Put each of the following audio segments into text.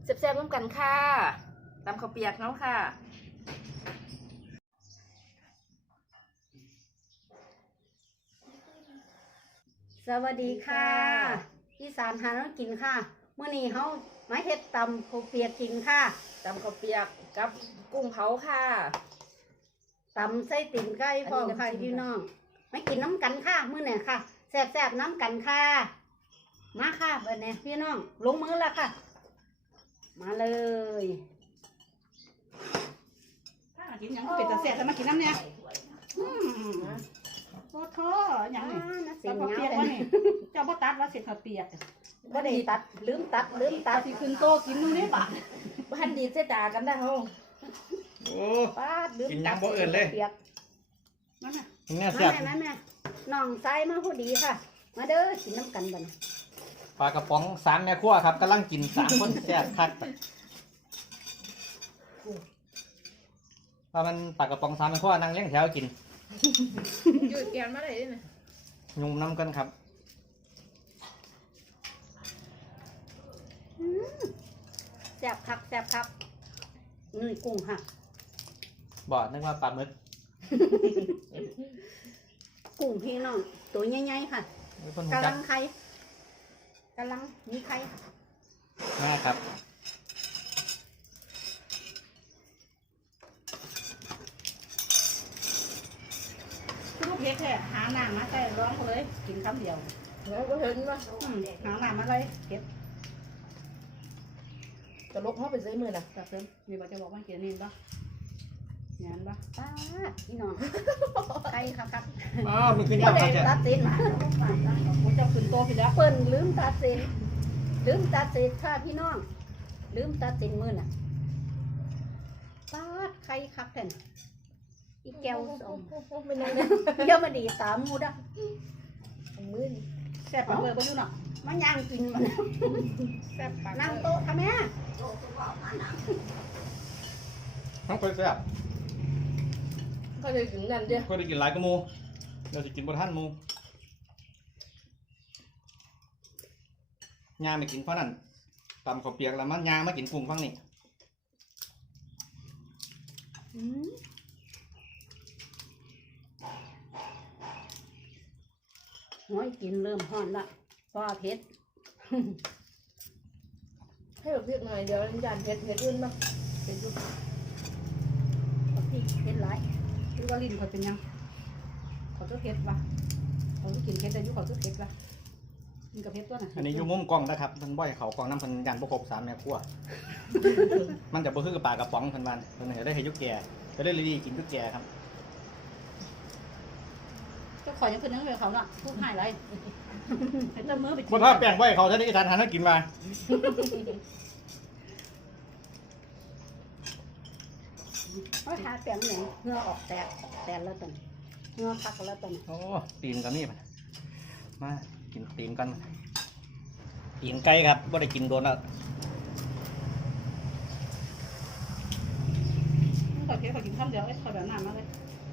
แซ่บๆร่วมกันค่ะตำข้าวเปียกน้องค่ะสวัสดีค่ะอีสานหาน้ำกินค่ะเมื่อนี้เฮามาเฮ็ดตำข้าวเปียกกินค่ะตำข้าวเปียกกับกุ้งเผาค่ะตำไส้ติ่งไก่พร้อมค่ะพี่น้องมากินน้ำกันค่ะมื้อนี้ค่ะแซ่บๆน้ำกันค่ะมาค่ะเบิดแน่พี่น้องลงมือแล้วค่ะมาเลยถ้ากินยังเป็นตะเสียแต่มากินน้ำเนี่ยโอ้โหยังนี่น่าเสีเจ้าย พ่อเงาเปียกเลวะนี่เจ้าพ่อตัดว่าเสียข้าวเปียกบ่ได้ตัดลืมตัดที่ขึ้นโตกินนู่นนี่ปะบ้านดีเจ๊ตากันได้เฮาโอ้ปาดลืมกินตัยัดงบ่เอิ้นเลยปียกนั่นน่ะแน่มาแซ่บแม่น้องไส้มาพอดีค่ะ มาเด้อกินน้ำกันบัดนี้ปลากระป๋องสามแม่ครัวครับกำลังกิน3 คนแซ่บคักว่ามันปลากระป๋อง3แม่ครัวนั่งเลี้ยงแถวกินยืดแกนมาได้เลยยุ่มน้ำกันครับแซ่บคักแซ่บคักนี่กุ้งค่ะบอดนึกว่าปลาหมึกกุ้งพี่น้องตัวใหญ่ๆค่ะมีคนหูกำจัลักงไข่กำลังมีไข่ค่ะแม่ครับคือลูกเพชรแท้หาหน้ามาใส่ร้องเขาเลยกินคำเดียวแล้วก็เห็นว่าหาหน้ามาเลยเก็บจะลบเขาไปซื้อมือน่ะตัดเติมมีบอกจะบอกว่าเกี่ยนี่ปะงานปะป้าดพี่น้องไข่ครับอ้าวมันขึ้นเดี๋ยยอวดเด็มากตัดสินผมจะขึ้นโตไปแล้วเปิ้นลืมตัดสินค่ะพี่น้องลืมตัดสินมือน่ะป้าดไข่ครับแผ่นอีแก้วสองเป็นยังไงเดี๋ยวมาดีตามมูดะมือแซ่บปากเลยบ่อยู่เนาะมาย่างกินมันแซ่บปากนั่งโต๊ะค่ะแม่ทั้งคนแซ่บก็เลยถึงนั่นเดียวก็ได้กินหลายกระมูเราจะกินบนท่านมูยาไม่กินเพราะนั่นตำข้าวเปียกแล้วมันยามากินกุ้งฟังนี่น้อยกินเริ่มฮ้อนละเพราะว่าเผ็ดให้แบบเรียกหน่อยเดี๋ยวจานเผ็ดอื่นบ้างเป็นยุคเอาพี่เผ็ดหลายคือว่าลิ้นเขาเป็นยังเขาตัวเพชรปะเขากินเพชรแต่ยุเขาตัวเพชรปะกินกับเพชรตัวน่ะอันนี้อยู่มุมกล้องนะครับมันบ่อยเขากล้องน้ำเพันยันประกบ3 แม่ครัว มันจะบ่คือกับปลากระป๋องเพันวันเพิ่นจะได้ให้ยุกแก่จะได้รีกินยุกแก่ครับเจ้าขอยังขึ้นยังเลยเขาน่ะพูดหายไรให้เจ้ามือไปคนถ้าแป้งไว้เขาจะได้ทานให้กินมาเพราะทาแป้งเหนียวเหงื่อออกแตกแล้วตอนเหงื่อพักแล้วตอนโอ้ตีนกับนี่มันมากินตีนกันตีนไก่ครับบ่ได้กินโดนแล้วขอเพชรขอกินคำเดียวขอแบบนั้นมาเลย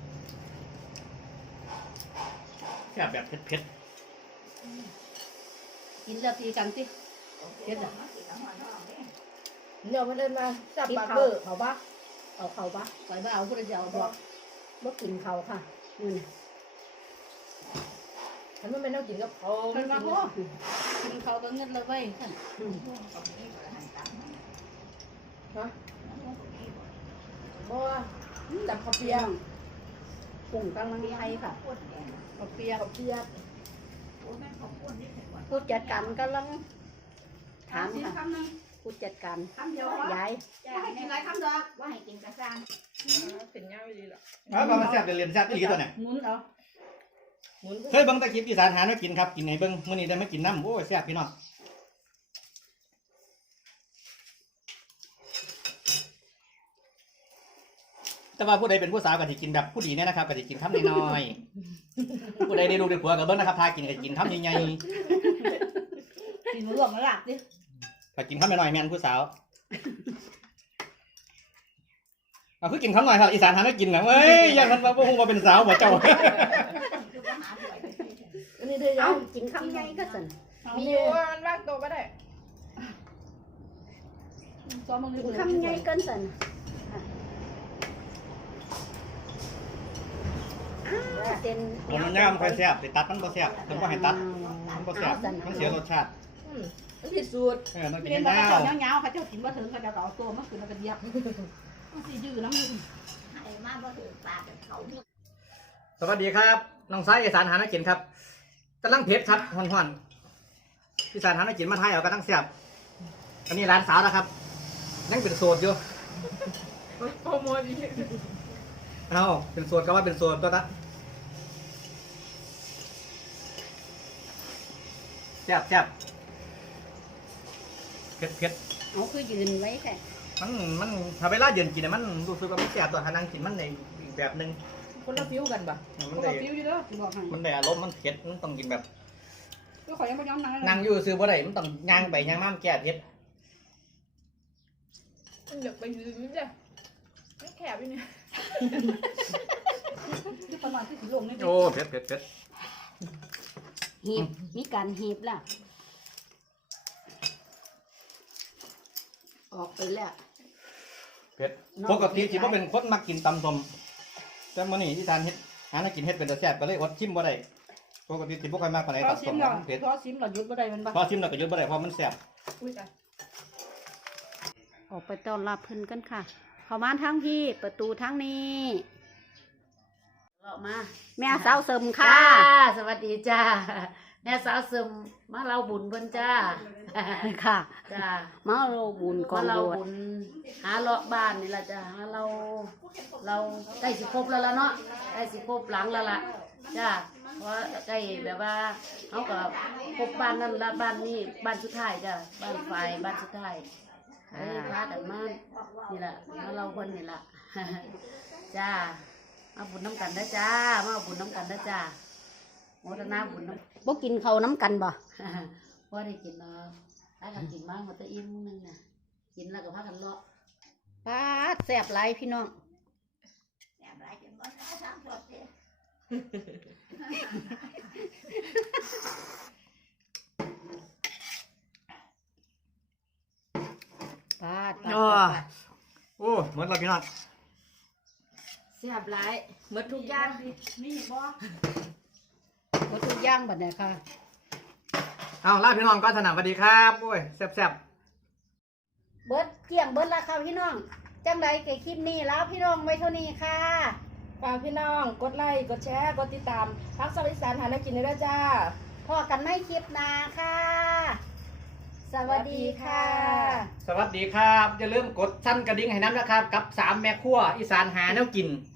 แค่แบบเผ็ดกินแล้วตีกันสิเพชรอ่ะเดี๋ยวมันเดินมาจับกินปากเขาเบอร์เขาปะเอาเขาปะใส่ไปเอาผู้ใดจะเอาบอกบ่กินเขาค่ะนี่นะฉันไม่ต้องกินกับเขาเป็นมาพ่อกินเขาก็เงินเลยเว้ยฮะบ่จับข้าวเปียกกุ้งกำลังไข่ค่ะเขาเปียกข้าวเปียกผู้จัดการกำลังถามสิค่ะคำนึงผู้จัดการคำเดียวยายให้กินหลายคำดอกว่าให้กินกระซังเป็นง่ายดีหรอๆแล้วมันแซ่บเรียนแซ่บอีหลีตัวเนี่ยหมุนเอาหมุนเคยเบิ่งตะคลิปอีสานหามากินครับกินให้เบิ่งมื้อนี้ได้มากินน้ำโอ้ยแซ่บพี่น้องแต่ว่าผู้ใดเป็นผู้สาวก็สิกินแบบผู้ดีเนี่ยนะครับก็สิกินคำน้อยๆผู้ใดได้ลูกได้ผัวก็เบิ่งนะครับพากินก็กินคำใหญ่กินหมูหลวงมาหลักดิๆก็กินคำน้อยๆแม่นผู้สาวเอาคือกินคำหน่อยครับอีสานหามากินแหละเว้ยยังมันว่าบ่ฮู้ว่าเป็นสาวบ่เจ้าอันนี้เธอยัเอางกินคำใหญ่ก็สั่นมีอยู่ว่ามันว่างตัวก็ได้ซ้อมมึงกินคำใหญ่เกินสันเส้นมันย่ามค่อยแซ่บไปตัดมันบ่แซ่บมันบ่ให้ตัดมันบ่แซ่บมันเสียรสชาติมันผิดสูตรต้องกิเป็นนแบบยาวเขาเงาเขาเจ้ากินว่าถึงเขาจะเอาตัวมาคืนมาเป็นยับมันสิยืดน้ำยืดสวัสดีครับน้องสายอีสานหาน้ากินครับกำลังเผ็ดครับฮ้อนๆอีสานหาน้ากินมาไทยเอากำลังแซ่บอันนี้ร้านสาวนะครับยังเป็นโสดอยู่โปรโมทอีกเอาเป็นโสดก็ว่าเป็นโสดตัวละแซ่บเผ็ดเอาคือยืนไว้แค่มันถ้าเวลาเย็นกินมันรู้สึกว่ามันแซ่บตัวถ้านั่งกินมันในอีกแบบนึงคนละฟิวกันปะมันก็ได้ฟิวอยู่เด้อบอกให้มันได้อารมณ์มันเผ็ดมันต้องกินแบบก็ขอยังไม่ยอมนั่งนั่งอยู่ซื้อบ่ได้มันต้องย่างไปย่างมามันแก้เผ็ดมันอยากไปยืนนิดเดียวไม่แคบอยู่เนี่ยที่ประมาณที่ถึงลงนี่โอ้เผ็ดหีบมีการหีบแล้วออกไปแล้วเผ็ดปกติสิบ่เป็นคนมักกินตำส้มแต่มื้อนี้ที่ทานเฮ็ดหาน่ากินเฮ็ดเป็นแต่แซ่บก็เลยอดชิมบ่ได้ปกติสิบ่ค่อยมักปานใดพอตำซิส้มมเรามันเผ็ดพอซิมเรายุดบ่ได้มันบ้าพอชิมแล้วก็หยุดบ่ได้เพราะมันแซ่บอุ้ยจ้ะออกไปต้อนรับเพิ่นกันค่ะ เข้ามาทางพี่ประตูทางนี้ออกมาแม่สาวเสริมค่ะสวัสดีจ้าแม่สาวซึมมาเราบุญเพิ่นจ้าค่ะจ้ามาโรบุญกอมาง เราโบสถ์บุญหาเลาะบ้านนี่ล่ะจ้าหาเราใกล้สิครบแล้วล่ะเนาะใกล้สิครบหลังแล้วล่ะจ้าเพราะใกล้แบบว่าเขาก็ครบบ้านนั่นละบ้านนี้บ้านสุดท้ายจ้าบ้านฝ่ายบ้านสุดท้ายให้พากันมานี่ล่ะมาเราเพิ่นนี่ล่ะ จ้ามาบุญน้ำกันนะจ้ามาเอาบุญน้ำกันนะจ้าโมทนาบุญน้ำบ่กินข้าวน้ำกันบ่ว่าได้กินเนาะถ้ากันกินมากมันจะอิ่มนึงน่ะกินแล้วก็พากันเลาะปาดแซ่บหลายพี่น้องปาดโอ้โอ้เหมือนเราพี่น้องเสียบหลายหมดทุกอย่างนี่บ่วัตถุย่างบัดเนี่ยค่ะเอาลาพี่น้องก็สนามสวัสดีครับโอ้ยแซ่บเบิดเกี่ยงเบิดราคาพี่น้อง จังใดเกคลิปนี้แล้วพี่น้องไว้เท่านี้ค่ะฝากพี่น้องกดไลค์กดแชร์กดติดตามพักสวัสดิสารหาแนวกินได้แล้วจ้าพอกันไม่คลิปหนาค่ะ สวัสดีค่ะสวัสดีครับอย่าลืมกดสั่นกระดิ่งให้น้ำนะครับกับ3แม่ครัวอีสานหาแนวกิน